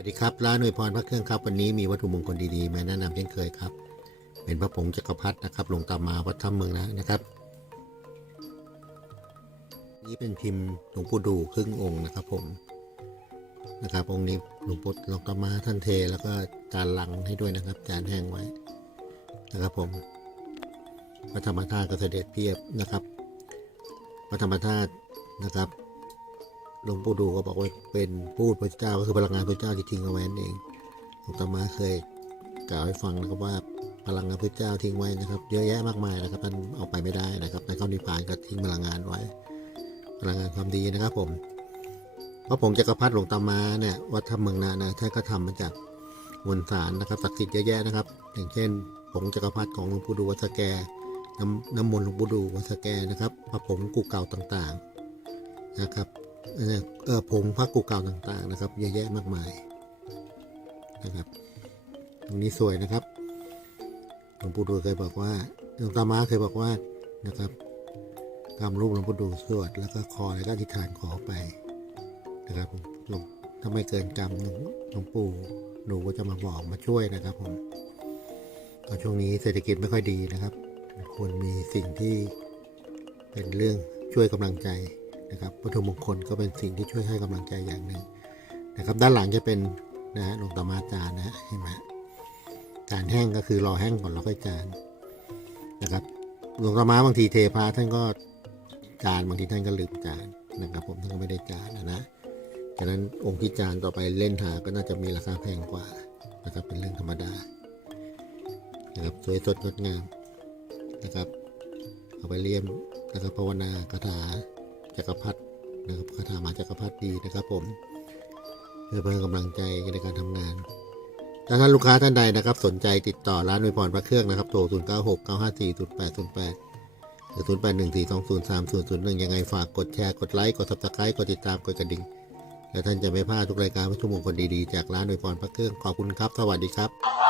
วัสดีครับร้านหน่วยพรพระเครื่องครับวันนี้มีวัตถุมงคลดีๆมาแนะนำเช่นเคยครับ เป็นพระผงจักรพรรดินะครับหลวงตามาวัดถ้ำเมืองนะนะครับ นี่เป็นพิมพ์หลวงปู่ดูครึ่งองค์นะครับ ผมนะครับ องค์นี้หลวงปู่หลวงตามาท่านเทแล้วก็จานลังให้ด้วยนะครับ จานแห้งไว้นะครับ ผมพระธรรมธาตุก็เสด็จเพียบนะครับพระธรรมธาตุนะครับ หลวงปู่ดูก็บอกว่าเป็นพูดพระเจ้าก็คือพลังงานพระเจ้าที่ทิ้งเอาไว้นั่นเองหลวงตามาเคยกล่าวให้ฟังนะครับว่าพลังงานพระเจ้าทิ้งไว้นะครับ เยอะแยะมากมายนะครับท่านเอาไปไม่ได้นะครับในข้านิพพานก็ทิ้งพลังงานไว้ พลังงานความดีนะครับ ผมพระผงจักรพรรดิหลวงตามาเนี่ยวัดถ้ำเมืองนานะท่านก็ทำมาจากมวลสารนะครับศักดิ์สิทธิ์เยอะแยะนะครับ อย่างเช่นผงจักรพรรดิของหลวงปู่ดูวัดสแกน้ำน้ำมนต์หลวงปู่ดูวัดสแกนะครับพระผงกูเก่าต่างๆนะครับ ผงพระกูเก่าต่างๆนะครับ เยอะแยะมากมายนะครับ ตรงนี้สวยนะครับหลวงปู่ดูเคยบอกว่าหลวงตามาเคยบอกว่านะครับกำรูปหลวงปู่ดูสวดแล้วก็คอแล้วก็อธิษฐานขอไปนะครับผมหลวงถ้าไม่เกินกรรมหลวงหลวงปู่หนูก็จะมาบอกมาช่วยนะครับผมตอนช่วงนี้เศรษฐกิจไม่ค่อยดีนะครับควรมีสิ่งที่เป็นเรื่องช่วยกำลังใจ นะครับวัตถุมงคลก็เป็นสิ่งที่ช่วยให้กำลังใจอย่างหนึ่งนะครับ ด้านหลังจะเป็นนะฮะหลวงตามาจานนะฮะเห็นไหมจานแห้งก็คือรอแห้งก่อนแล้วค่อยจานนะครับหลวงตามาบางทีเทพาท่านก็จานบางทีท่านก็ลืมจานนะครับ ผมท่านก็ไม่ได้จานนะนะฉะนั้นองค์ที่จานต่อไปเล่นหาก็น่าจะมีราคาแพงกว่านะครับ เป็นเรื่องธรรมดานะครับสวยสดงดงามนะครับเอาไปเลี่ยมนะครับภาวนาคาถา จักรพรรดินะครับคาถามาจักรพรรดิดีนะครับผมเพื่อเพิ่มกำลังใจในการทำงานถ้าท่านลูกค้าท่านใดนะครับ สนใจติดต่อร้านวิพรพระเครื่องนะครับโทร0 9 6 9 5 4 0 8 0 8หรือ0 8 1 4 2 0 3 0 0 1ยังไงฝากกดแชร์กดไลค์กด subscribe กดติดตามกดกระดิ่งและท่านจะไม่พลาดทุกรายการวัตถุมงคลดีๆจากร้านวิพรพระเครื่องขอบคุณครับ สวัสดีครับ